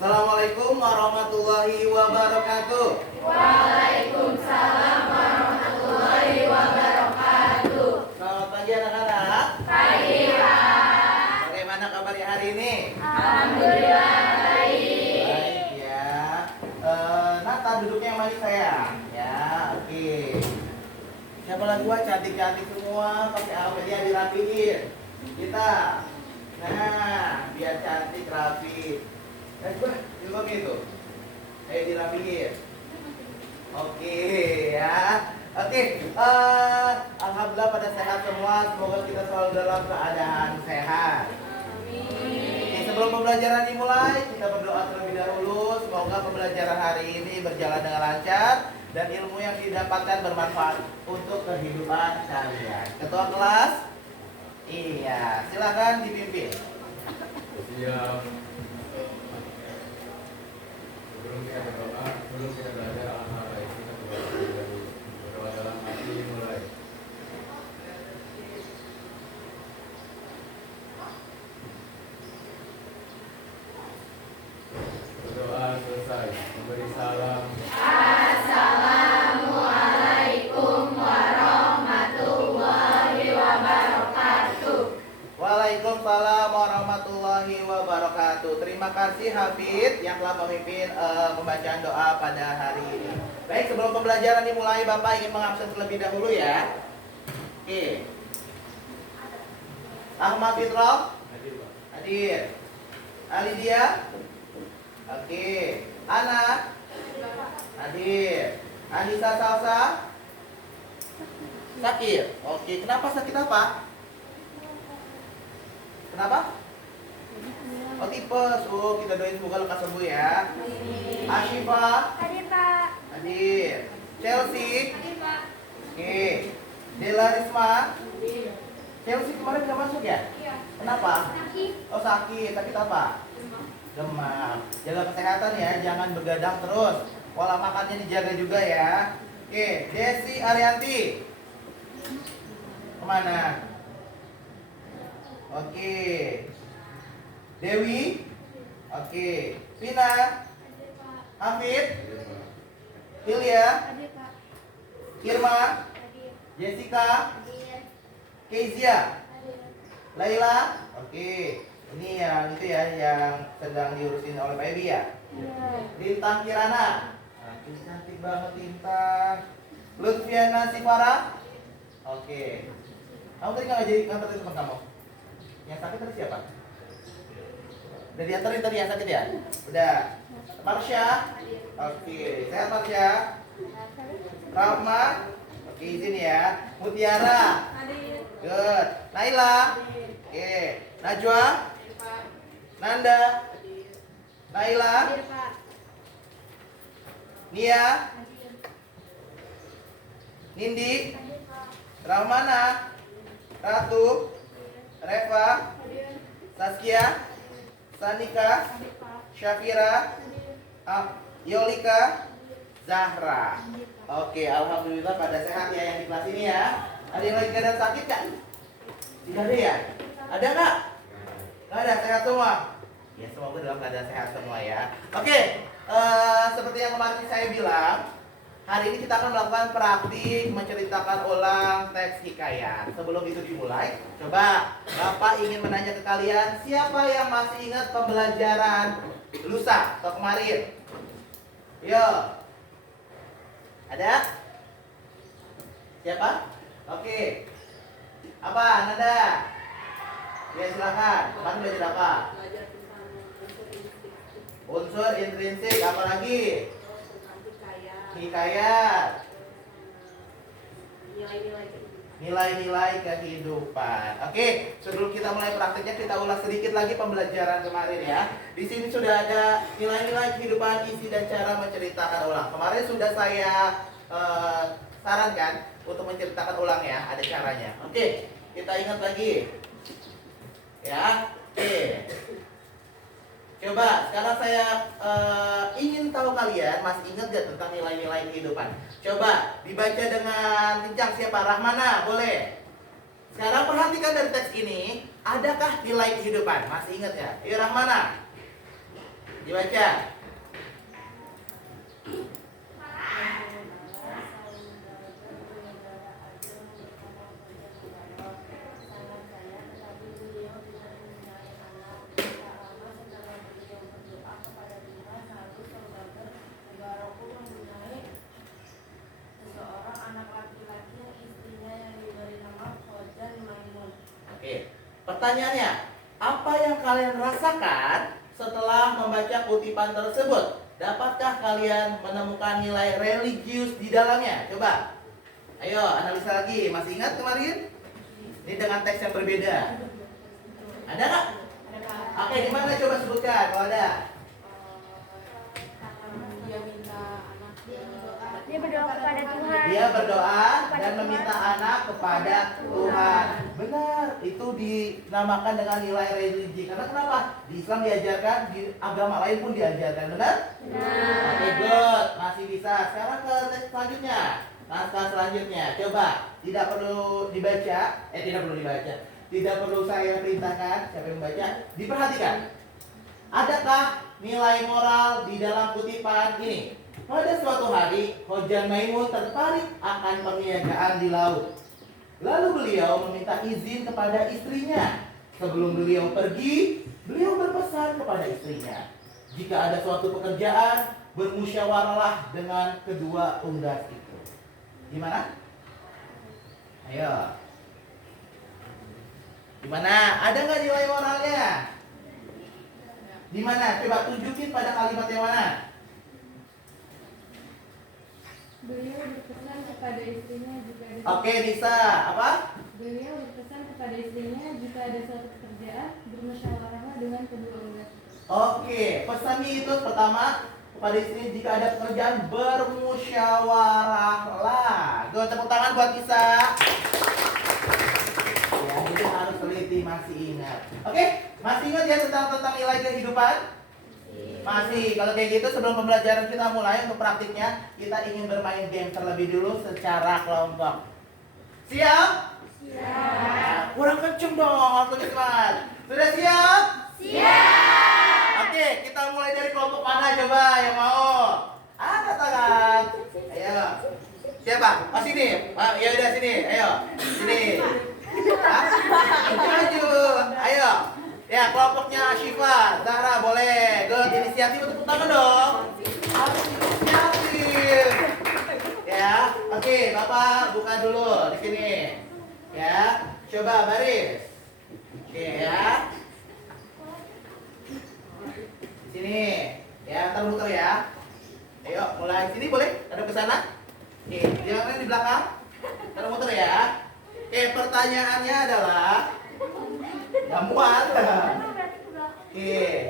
Assalamualaikum warahmatullahi wabarakatuh. Waalaikumsalam warahmatullahi wabarakatuh. Selamat pagi anak-anak. Pagi, Pak. Bagaimana kabarnya hari ini? Alhamdulillah baik. Baik ya. Nata duduknya yang manis sayang. Ya, oke. Siapa lagi gua cantik-cantik semua, pakai apa dia dirapiin. Kita. Nah, biar cantik rapi. Gua juga gitu. Ayo dirapiin. Oke ya. Oke, alhamdulillah pada sehat semua. Semoga kita selalu dalam keadaan sehat. Oke, sebelum pembelajaran dimulai, kita berdoa terlebih dahulu. Semoga pembelajaran hari ini berjalan dengan lancar dan ilmu yang didapatkan bermanfaat untuk kehidupan kalian. Ketua kelas, iya, silakan dipimpin. Siap. Sebelum kita berdoa, sebelum kita belajar hal-hal baik, kita berdoa terlebih dahulu. Berdoa dalam hati mulai. Berdoa selesai. Memberi salam. Assalamualaikum warahmatullahi wabarakatuh. Waalaikumsalam warahmatullahi wabarakatuh. Terima kasih Hafid yang telah memimpin pembacaan doa pada hari ini. Baik, sebelum pembelajaran dimulai, Bapak ingin mengabsen terlebih dahulu ya. Oke. Ahmad Fitrah Hadir, Pak. hadir. Alidia. Oke. Ana hadir. Anissa Salsa sakit. Oke, kenapa sakit apa? Kenapa? Oh tipes. Oh, kita doain semoga lekas sembuh ya. Ashifa Hadir, Pak. hadir. Chelsea. Hadir, Pak. Oke. Dela Risma. Chelsea kemarin nggak masuk ya? Iya. Kenapa? Sakit. Oh sakit. Sakit apa? Demam. Jaga kesehatan ya. Jangan begadang terus. Pola makannya dijaga juga ya. Oke. Desi Arianti. Kemana? Oke. Dewi. Oke. Vina. Hafid. Hadir, Pak. Hilya. Hadir, Pak. Irma. Hadir. Jessica. Hadir. Kezia. Hadir. Laila. Oke. Ini yang itu ya yang sedang diurusin oleh Pak Ebi ya. Lintang Kirana. Cantik banget Lintang. Lutfiana Sifara. Oke. Kamu tadi nggak jadi kantor teman kamu? Yang sakit tadi siapa? Udah diantarin tadi yang sakit ya? Udah. Marsha. Oke. Sehat Marsha. Rahma. Oke izin ya. Mutiara. Hadir. Good. Naila. Oke. Najwa. Nanda. Naila. Hadir, Pak. Nia. Hadir. Nindi. Hadir, Pak. Rahmana. Ratu. Reva. Hadir. Saskia. Sanika. Hadir, Pak. Syafira. Hadir. Yolika. Zahra. Oke, alhamdulillah pada sehat ya yang di kelas ini ya. Ada yang lagi keadaan sakit kan? Tidak ada ya? Ada nggak? Nggak ada, sehat semua. Ya semoga dalam keadaan sehat semua ya. Oke, seperti yang kemarin saya bilang, hari ini kita akan melakukan praktik menceritakan ulang teks hikayat. Sebelum itu dimulai, coba Bapak ingin menanya ke kalian, siapa yang masih ingat pembelajaran lusa atau kemarin? Yo, ada? Siapa? Oke. Apa, Nanda? Ya silakan. Kemarin belajar apa? Belajar tentang unsur insting, Unsur intrinsik, apa lagi? tentang hikayat, Hikayat, nilai-nilai kehidupan. nilai-nilai kehidupan. Oke, sebelum kita mulai praktiknya kita ulas sedikit lagi pembelajaran kemarin ya. Di sini sudah ada nilai-nilai kehidupan, isi dan cara menceritakan ulang. Kemarin sudah saya sarankan untuk menceritakan ulang ya, ada caranya. Oke, kita ingat lagi. Ya, oke. Coba sekarang saya ingin tahu kalian masih ingat gak tentang nilai-nilai kehidupan? Coba dibaca dengan kencang. Siapa? Rahmana, boleh. Sekarang perhatikan dari teks ini, adakah nilai kehidupan? Masih ingat ya? Rahmana. Dibaca. Oke, pertanyaannya, apa yang kalian rasakan setelah membaca kutipan tersebut? Dapatkah kalian menemukan nilai religius di dalamnya? Coba, ayo analisa lagi. Masih ingat kemarin? Ini dengan teks yang berbeda. Ada nggak? Oke, gimana? Coba sebutkan kalau ada. Dia berdoa kepada Tuhan. Dia berdoa dan meminta anak kepada Tuhan. Benar, itu dinamakan dengan nilai religi. Karena kenapa? Di Islam diajarkan, di agama lain pun diajarkan. Benar? Oke, good. Masih bisa. Sekarang ke teks selanjutnya. Naskah selanjutnya. Coba, tidak perlu dibaca. Tidak perlu dibaca. Tidak perlu saya perintahkan. Siapa yang membaca? Diperhatikan. Adakah nilai moral di dalam kutipan ini? Pada suatu hari, Hojan Maimun tertarik akan perniagaan di laut. Lalu beliau meminta izin kepada istrinya. Sebelum beliau pergi, beliau berpesan kepada istrinya, jika ada suatu pekerjaan, bermusyawarahlah dengan kedua unggas itu. Gimana? Ayo. Gimana? Ada nggak nilai moralnya? Di mana? Coba tunjukin pada kalimat yang mana? Beliau berpesan kepada istrinya jika ada Oke, bisa. Apa? Beliau berpesan kepada istrinya jika ada suatu pekerjaan, bermusyawarahlah dengan kedua unggas. Oke, pesannya itu pertama kepada istrinya jika ada pekerjaan, bermusyawarahlah. Gue tepuk tangan buat Isa. Ya, jadi harus teliti, masih ingat. Oke, masih ingat ya tentang nilai kehidupan? Masih. Kalau kayak gitu sebelum pembelajaran kita mulai untuk praktiknya, kita ingin bermain game terlebih dulu secara kelompok. Siap? Siap. Kurang kenceng dong, waktunya semangat. Sudah siap? Siap. Oke, kita mulai dari kelompok mana coba yang mau? Angkat tangan. Ayo. Siapa? Oh sini. Ya udah sini. Ayo. Sini. Maju. Ayo. Ya, kelompoknya Syifa, Zahra boleh. Good, inisiatif untuk tangan dong. Harus inisiatif. Ya, oke, Bapak buka dulu di sini. Ya, coba baris. Oke ya. Sini. Ya, ntar muter ya. Ayo, mulai sini boleh? Ada ke sana? Oke, jangan di belakang. Ntar muter ya. Oke, pertanyaannya adalah nggak muat. Oke.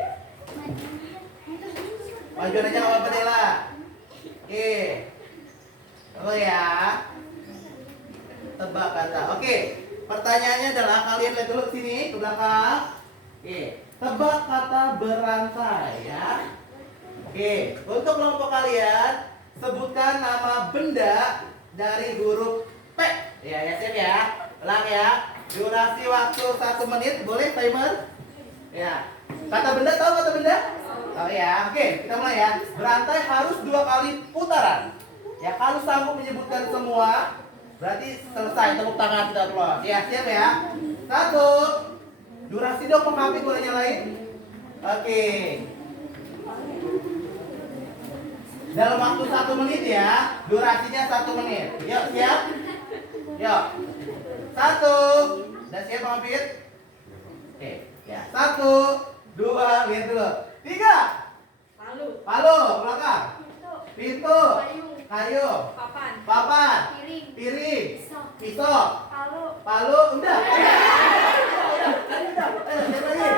Maju aja nggak apa-apa deh lah. Oke. Oh ya. Tebak kata. Oke. Pertanyaannya adalah kalian lihat dulu ke sini ke belakang. Oke. Tebak kata berantai ya. Oke. Untuk kelompok kalian sebutkan nama benda dari huruf P. Ya siap ya. Ulang ya. Durasi waktu 1 menit, boleh timer? Ya. Kata benda, tahu kata benda? Tahu ya. Oke, kita mulai ya. Berantai harus 2 kali putaran. Ya, kalau sanggup menyebutkan semua, berarti selesai. Tepuk tangan kita keluar. Ya, siap ya. 1. Durasi dong, Pak Kapi boleh nyalain? Oke. Dalam waktu 1 menit ya. Durasinya 1 menit. Yuk, siap? Yuk. 1. Udah siap Bang Fit? Oke, ya. 1, 2, lihat dulu. 3. Palu, belakang. Pintu. Kayu. Papan. Piring. Pisau. Palu, udah. Udah. Siap lagi.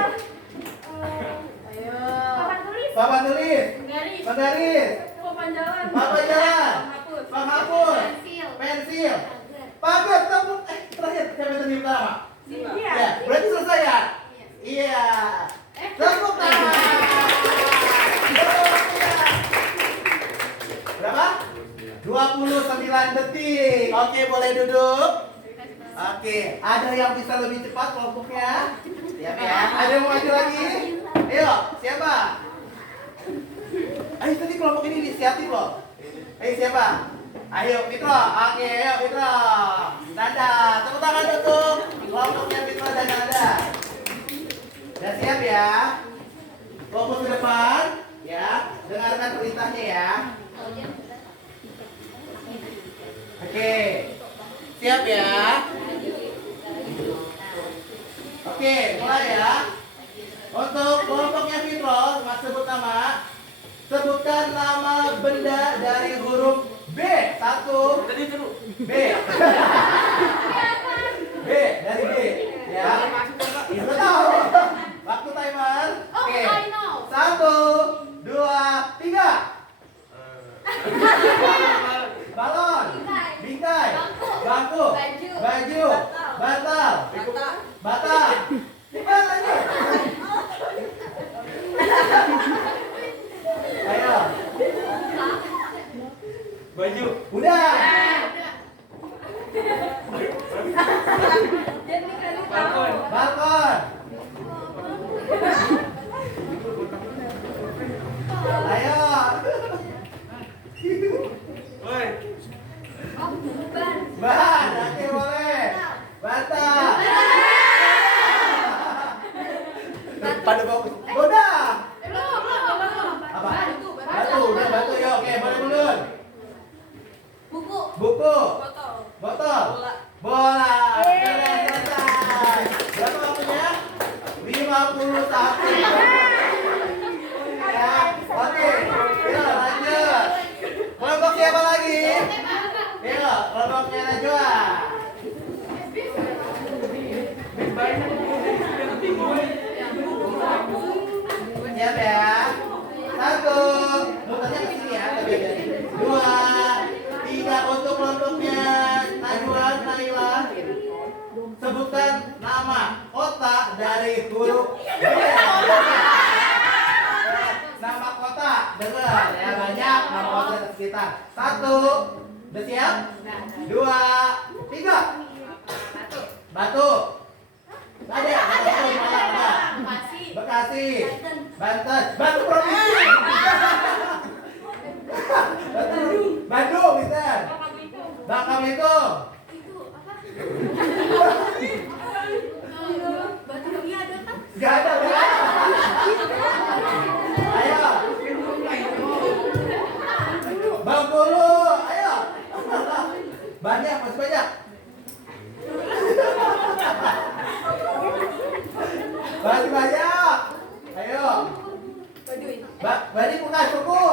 Papan tulis. Penggaris. Papan jalan. Penghapus. Pensil. Pagar, tepuk. Terakhir, siapa yang tadi pertama? Ya, berarti selesai ya? Iya. Tepuk tangan. Berapa? 29 detik. Oke, boleh duduk. Oke, ada yang bisa lebih cepat kelompoknya? Siap ya? Ada yang mau maju lagi? Ayo, siapa? Ayo tadi kelompok ini inisiatif loh. Siapa? Ayo Fitro. Oke, ayo Fitro. Nanda, tepuk tangan untuk kelompoknya Fitro dan Nanda. Udah siap ya? Kelompok ke depan, ya. Dengarkan perintahnya ya. Oke. Siap ya? Oke, mulai ya. Untuk kelompoknya Fitro, mas sebut nama. Sebutkan nama benda dari huruf B. Satu. B. B dari B. Ya. Ya betul. Waktu timer. Oke. 1, 2, 3. Balon. Bingkai. Bangku. Baju. Bantal. Bata. Cepat aja. Ayo. Baju. Udah. Balkon. Ayo. Ban. Oke boleh. Bantal. Pada bau. Udah. Apa? Batu. Udah batu ya. Oke, boleh mundur. Buku. Botol. Bola. Selesai. Berapa waktunya? 51. Ya. Oke. Ya, lanjut. Kelompok siapa lagi? Ya, kelompoknya Najwa. Siap ya? 1. Muternya ke sini ya. 2, 3 untuk kelompoknya Najwa, Naila. Sebutkan nama kota dari huruf B. Nama kota, dengar ya, banyak nama kota di sekitar. 1. Udah siap? 2, 3. Batu. Ada. Bekasi. Banten. Batu provinsi. Bandung, Bintan. Bangka Belitung. Gak ada. Ayo. Bengkulu. Ayo. Banyak, masih banyak. Masih banyak. Ayo. Bali bukan suku.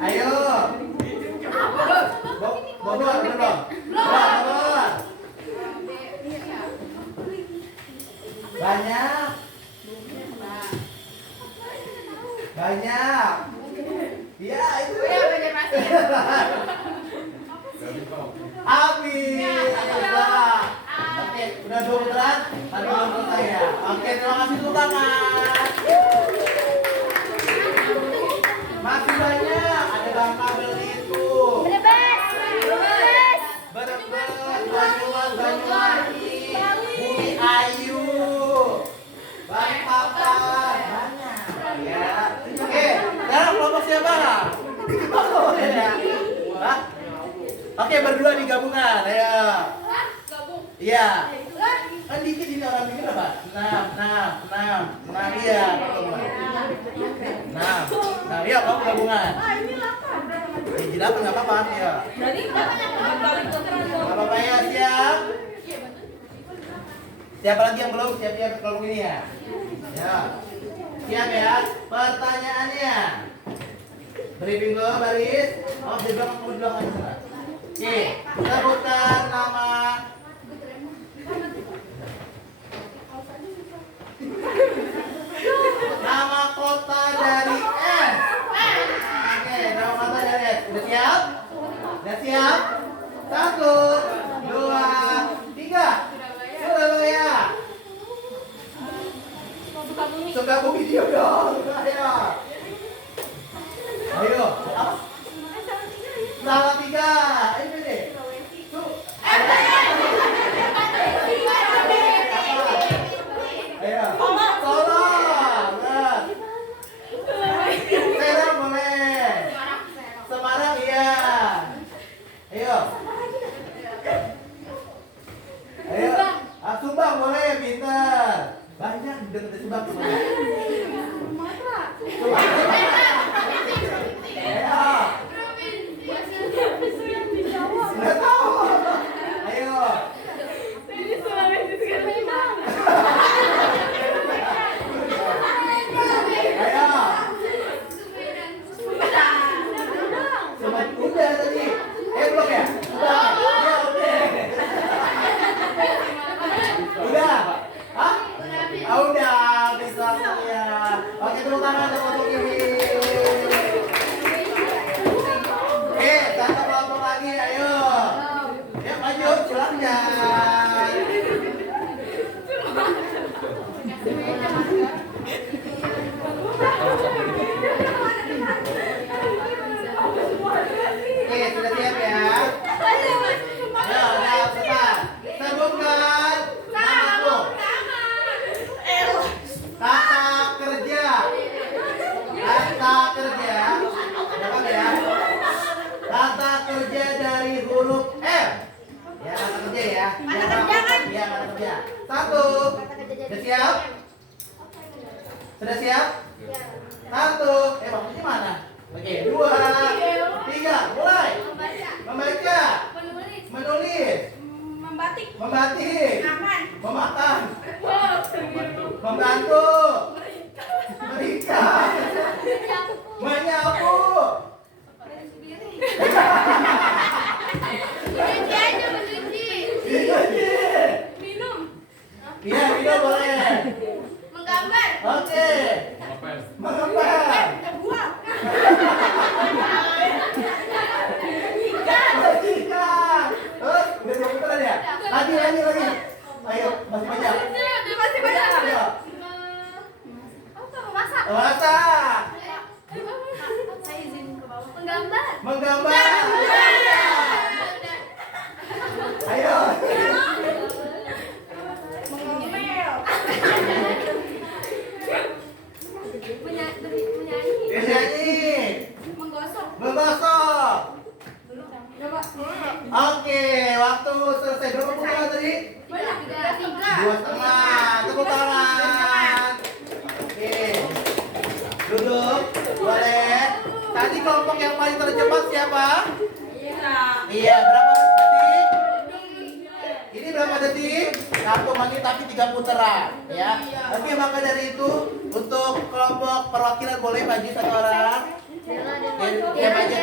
Ayo. Bogor, belum. Bogor. Banyak. Banyak. Iya, itu ya banyak masih. Habis. Oke, udah 2 putaran, tapi belum selesai ya. Oke, terima kasih tepuk tangan. Masih banyak, ada Bangka Belitung, Brebes, Banyumas, Banyuwangi, Bumi Ayu, Balikpapan, banyak. Ya. Oke, sekarang kelompok siapa? Ya. Hah? Oke, berdua di gabungan, ayo. Iya. Kan dikit ini orang bikin apa? 6. Iya. 6. Iya, kamu gabungan. Ini 8 nggak apa-apa, ya. Nggak apa-apa ya, siap. Siapa lagi yang belum siap-siap kelompok ini ya? Ya. Siap ya? Pertanyaannya. Briefing dulu, baris. Oh, di belakang sana. Oke, sebutkan nama kota dari S. Oke, nama kota dari S. Udah siap? Udah siap? 1, 2, 3. Surabaya. Sukabumi dia dong. Ayo. Ayo. Salah 3. Ini deh. Ayo. Solo. Ayo. Ayo. Ah, Subang boleh, pinter. Banyak di dekat Subang. Sumatera. Ayo. Yang di Jawa. Nggak tahu. Ayo. Ini Sulawesi Selatan. Ayo. Sumedang. Udah tadi. Belum ya? Udah. Ya, oke. Udah. Hah? Ah, udah bisa ya. Oke, tepuk tangan untuk ini. Oke, satu kelompok lagi, ayo. Ya, maju, silahkan. Oke, sudah siap ya? Ya, udah cepat. Sebutkan namaku. Kata kerja. Kata kerja. Dapat ya? Kata kerja dari huruf R. Ya, kata kerja ya. Kata kerja kan? Iya, kata kerja. Satu. Sudah siap? Sudah siap? Satu. Maksudnya mana? Oke, dua, tiga, mulai. Membaca. Menulis. Membatik. Memakan. Membantu. Berikan. Menyapu. Dicuci. Iya, minum boleh. Oke. Menggambar. Bersihkan. Terus, udah dua putaran ya? Lagi. Ayo, masih banyak. Ayo. Masak. Menggambar. Ayo. Bernyanyi. Menggosok. Oke, waktu selesai. Berapa putaran tadi? 2,5. Tepuk tangan. Oke. Duduk. Boleh. Tadi kelompok yang paling tercepat siapa? Iya, berapa detik? Ini berapa detik? 1 menit tapi 3 putaran, ya. Oke, maka dari itu untuk kelompok perwakilan boleh maju satu orang. Ya, maju.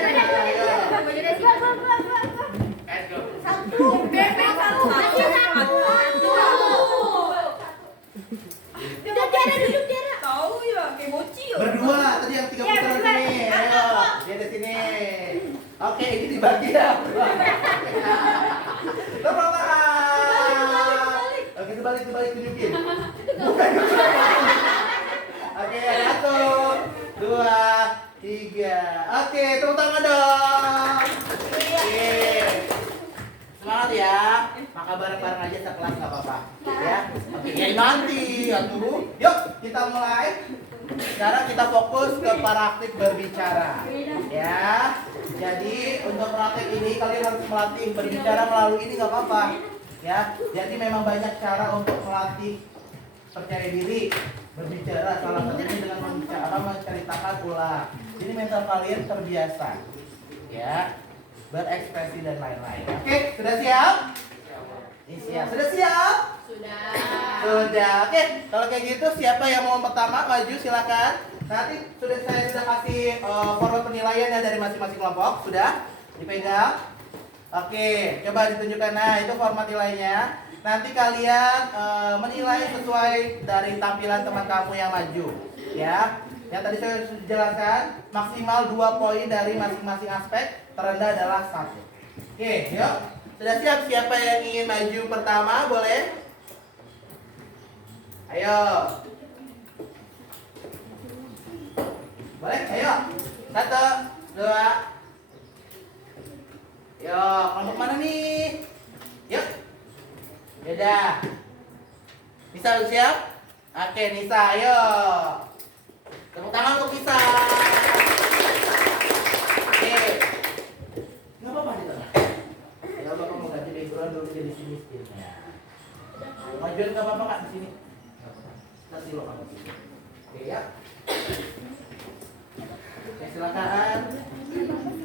Berdua tadi yang 3 putaran sini. Ayo, dia di sini. Oke, ini dibagi ya. Tepuk tangan. Oke, dibalik tunjukin. Bukan. Oke, 1, 2, 3. Oke, tepuk tangan dong. Oke. Semangat ya. Maka bareng-bareng aja sekelas nggak apa-apa. Ya. Oke, ya nanti atuh. Yuk, kita mulai. Sekarang kita fokus ke praktik berbicara. Ya. Jadi untuk praktik ini kalian harus melatih berbicara melalui ini nggak apa-apa. Ya. Jadi memang banyak cara untuk melatih percaya diri berbicara, salah satunya dengan menceritakan ulang. Jadi mental kalian terbiasa. Ya. Berekspresi dan lain-lain. Oke, sudah siap? Siap. Sudah siap? Sudah. Oke, kalau kayak gitu siapa yang mau pertama maju silakan. Nanti saya sudah kasih format penilaiannya dari masing-masing kelompok. Sudah dipegang. Oke, coba ditunjukkan. Nah, itu format nilainya. Nanti kalian menilai sesuai dari tampilan teman kamu yang maju. Ya. Yang tadi saya sudah jelaskan, maksimal 2 poin dari masing-masing aspek, terendah adalah 1. Oke, yuk. Sudah siap? Siapa yang ingin maju pertama? Boleh? Ayo. Boleh? Ayo. 1, 2. Yuk, kelompok mana nih? Yuk. Yaudah. Nisa udah siap? Oke, Nisa, ayo. Tepuk tangan untuk Nisa. Oke. Nggak apa-apa di tengah. baru dulu jadi si miskin. Ya. Majuan nggak apa-apa Kak di sini. Kasih lo kamu sini. Oke ya. Oke silakan.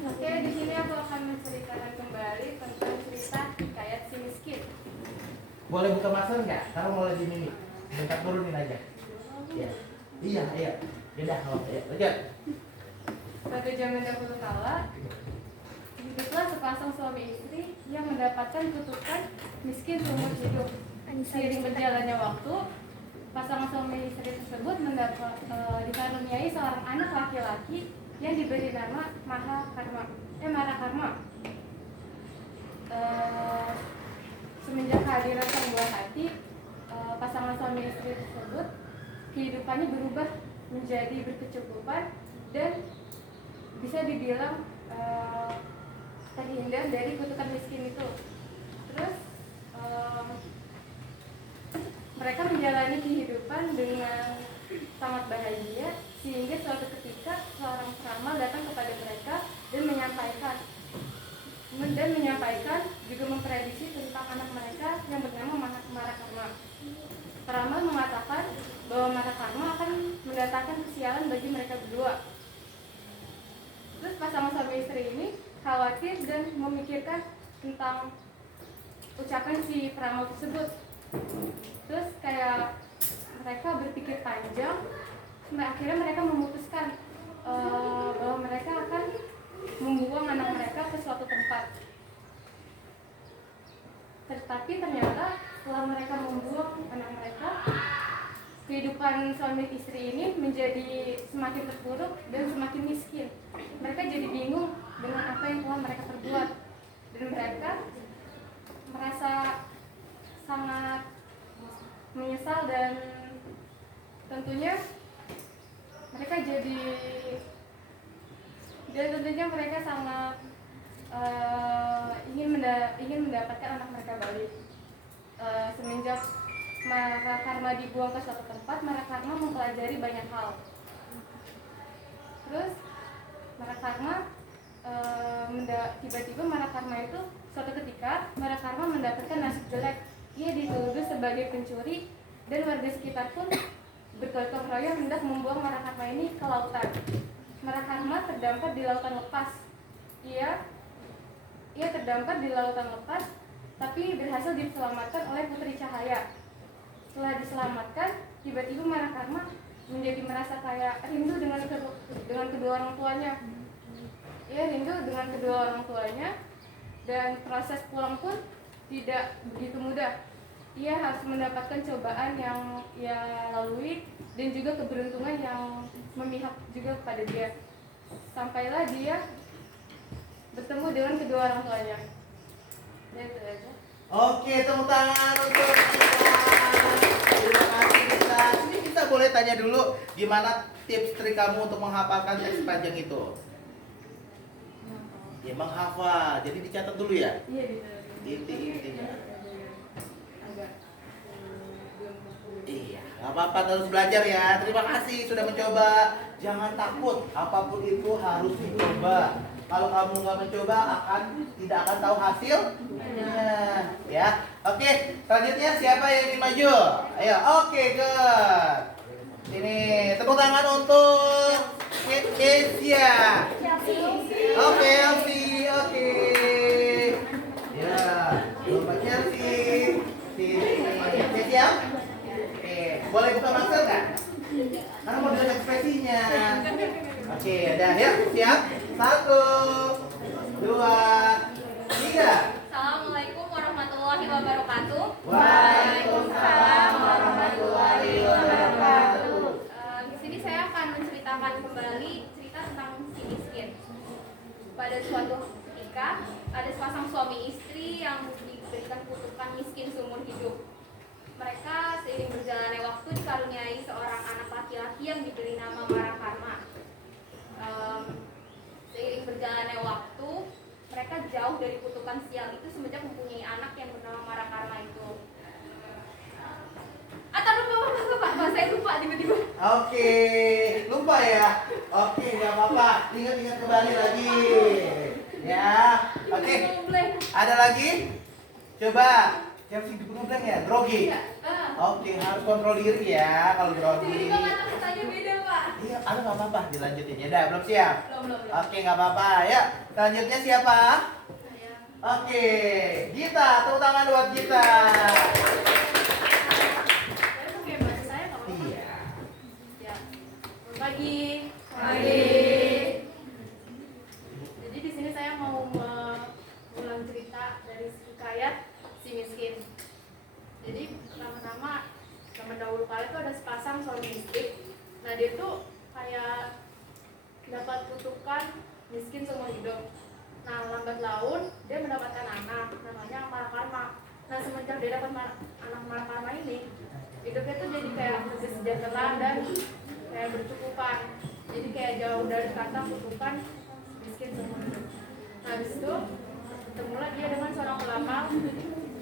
Oke, di sini aku akan menceritakan kembali tentang cerita hikayat si miskin. Boleh buka masker nggak? Taruh mulai di mini. Bentar turunin aja. Iya. Iya, iya. Yaudah, ya. Lanjut. Pada zaman dahulu kala, hiduplah sepasang suami istri yang mendapatkan kutukan miskin seumur hidup. Seiring berjalannya waktu, pasangan suami istri tersebut dikaruniai seorang anak laki-laki yang diberi nama Marakarma. Semenjak kehadiran sang buah hati, pasangan suami istri tersebut kehidupannya berubah menjadi berkecukupan dan bisa dibilang terhindar dari kutukan miskin itu. Terus mereka menjalani kehidupan dengan sangat bahagia sehingga suatu ketika seorang peramal datang kepada mereka dan menyampaikan juga memprediksi tentang anak mereka yang bernama Marakarma. Peramal mengatakan bahwa Marakarma akan mendatangkan kesialan bagi mereka berdua. Terus pasangan suami istri ini khawatir dan memikirkan tentang ucapan si peramal tersebut. Terus kayak mereka berpikir panjang, akhirnya mereka memutuskan bahwa mereka akan membuang anak mereka ke suatu tempat. Tetapi ternyata setelah mereka membuang anak mereka, kehidupan suami istri ini menjadi semakin terpuruk dan semakin miskin. Mereka jadi bingung dengan apa yang telah mereka perbuat, dan mereka merasa sangat menyesal dan tentunya mereka mereka sangat ingin mendapatkan anak mereka balik. Semenjak Marakarma dibuang ke suatu tempat, Marakarma mempelajari banyak hal. Terus Marakarma tiba-tiba Marakarma itu suatu ketika Marakarma mendapatkan nasib jelek. Ia dituduh sebagai pencuri dan warga sekitar pun bergotong royong hendak membuang Marakarma ini ke lautan. Marakarma terdampar di lautan lepas. Ia terdampar di lautan lepas, tapi berhasil diselamatkan oleh Putri Cahaya. Setelah diselamatkan, tiba-tiba Marakarma menjadi merasa kayak rindu dengan kedua orang tuanya. Ia rindu dengan kedua orang tuanya, dan proses pulang pun tidak begitu mudah. Ia harus mendapatkan cobaan yang ia lalui dan juga keberuntungan yang memihak juga kepada dia. Sampailah dia bertemu dengan kedua orang tuanya. Ya, itu aja. Oke, tepuk tangan untuk kita. Terima kasih kita. Ini kita boleh tanya dulu gimana tips trik kamu untuk menghafalkan teks panjang itu? Ya menghafal. Jadi dicatat dulu ya. Iya, bisa. Inti-intinya. Iya, nggak apa-apa, terus belajar ya. Terima kasih sudah mencoba. Jangan takut, apapun itu harus dicoba. Kalau kamu nggak mencoba tidak akan tahu hasilnya. Ya, oke. Selanjutnya siapa yang ingin maju? Ayo, oke, good. Ini tepuk tangan untuk Kesia. Oke, Elsie, oke. Ya, Mbak Chelsea. Sini, Kesia. Boleh buka masker nggak? Karena mau lihat ekspresinya. Oke, udah ya, siap? 1, 2, 3. Assalamualaikum warahmatullahi wabarakatuh. Waalaikumsalam warahmatullahi wabarakatuh. Di sini saya akan menceritakan kembali cerita tentang si miskin. Pada suatu ketika ada sepasang suami istri yang diberikan kutukan miskin seumur hidup. Mereka seiring berjalannya waktu dikaruniai seorang anak laki-laki yang diberi nama Marakarma. Seiring berjalannya waktu, mereka jauh dari kutukan sial itu semenjak mempunyai anak yang bernama Marakarma itu. Lupa, saya lupa tiba-tiba. Oke, lupa ya. Oke, nggak apa-apa. Ingat-ingat kembali lagi. Ya, oke. Ada lagi? Coba, siapa sih dibunuh bilang ya? Grogi. Iya. Oke, harus kontrol diri ya kalau grogi. Tiba-tiba kata katanya beda, Pak. Iya, ada nggak apa-apa, dilanjutin ya. Udah, belum siap? Belum. Oke, nggak apa-apa. Ya, selanjutnya siapa? Saya. Oke, Gita, tepuk tangan buat Gita. Saya pakai bahasa saya nggak apa-apa. Iya. Ya. Selamat pagi. Jadi di sini saya mau mengulang cerita dari si Hikayat si miskin. Jadi pertama-tama zaman dahulu kala itu ada sepasang suami istri. Nah dia tuh kayak dapat kutukan miskin seumur hidup. Nah lambat laun dia mendapatkan anak namanya Malakarma. Nah semenjak dia dapat anak Malakarma ini, hidupnya tuh jadi kayak sejahtera dan kayak bercukupan. Jadi kayak jauh dari kata kutukan miskin seumur hidup. Nah habis itu ketemulah dia dengan seorang ulama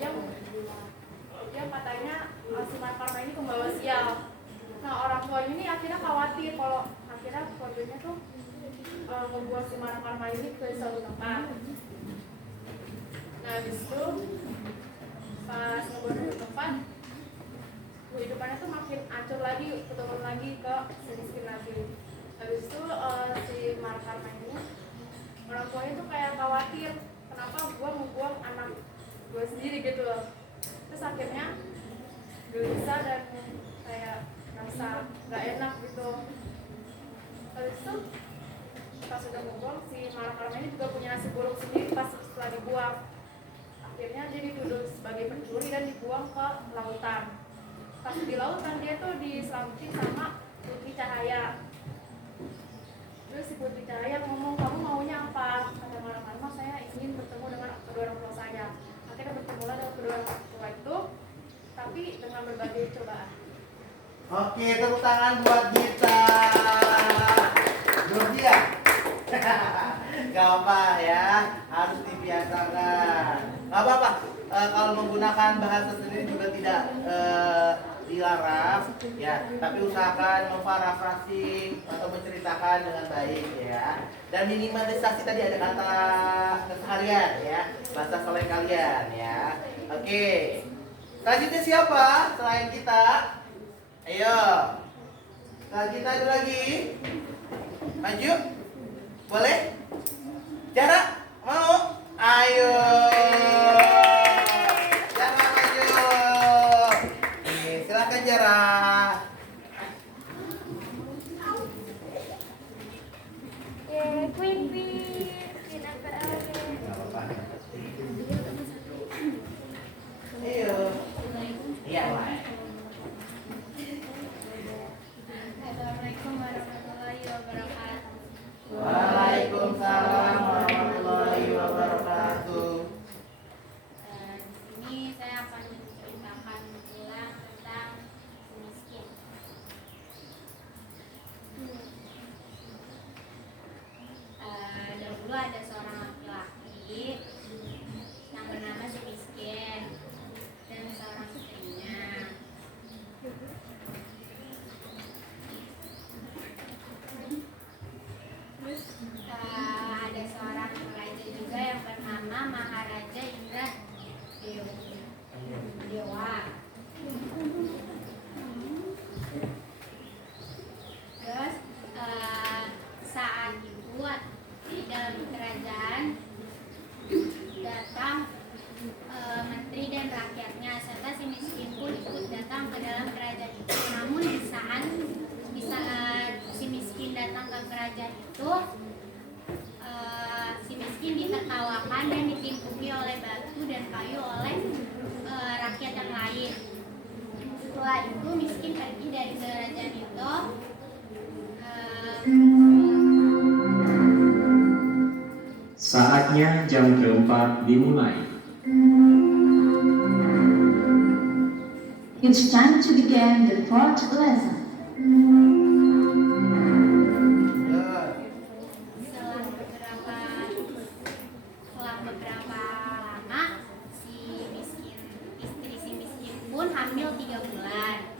yang katanya si Malakarma ini pembawa sial. Nah orang tuanya ini akhirnya khawatir kalau akhirnya keluarganya tuh membuat si Malakarma ini ke suatu tempat. Nah habis itu pas ngebuat ke tempat, kehidupannya tuh makin hancur lagi, ketemu lagi ke si miskin lagi. Habis itu si Malakarma ini orang tuanya tuh kayak khawatir, kenapa gua membuang anak gua sendiri gitu loh. Terus akhirnya gelisah dan kayak rasa nggak enak gitu. Habis itu pas sudah membuang, si Malakarma ini juga punya nasi buruk sendiri pas setelah dibuang. Akhirnya dia dituduh sebagai pencuri dan dibuang ke lautan. Pas di lautan dia tuh diselamatin sama Putri Cahaya. Terus si Putri Cahaya ngomong, kamu maunya apa? Kata Malakarma, saya ingin bertemu dengan kedua orang tua saya. Akhirnya bertemulah dengan kedua orang tua itu, tapi dengan berbagai cobaan. Oke, tepuk tangan buat Gita. Belum dia? Gak apa ya, harus dibiasakan. Gak apa-apa, kalau menggunakan bahasa sendiri juga tidak dilarang ya, tapi usahakan memparafrasing atau menceritakan dengan baik ya. Dan minimalisasi tadi ada kata keseharian ya, bahasa slang kalian ya. Oke. Selanjutnya siapa selain kita? Ayo. Selanjutnya kita ada lagi. Maju. Boleh? Jarak? Mau? Ayo. Jarak maju. Oke, silakan Jarak. Queen apa Gak apa-apa. Ayo. Iya, Pak. Assalamualaikum warahmatullahi wabarakatuh. Waalaikumsalam warahmatullahi wabarakatuh. Di sini saya akan menceritakan ulang tentang miskin. Dahulu ada seorang laki-laki yang bernama si miskin dan seorang istrinya. Terus ada seorang raja juga yang bernama Maharaja Indra Dewa. Terus saat itu di dalam kerajaan datang menteri dan rakyatnya serta si miskin pun ikut datang ke dalam kerajaan itu. Namun di saat si miskin datang ke kerajaan itu, si miskin ditertawakan dan ditimpuhi oleh batu dan kayu oleh rakyat yang lain. Setelah itu miskin pergi dari kerajaan itu. Saatnya jam keempat dimulai. It's time to begin the fourth lesson. Setelah beberapa lama, istri si miskin pun hamil 3 bulan.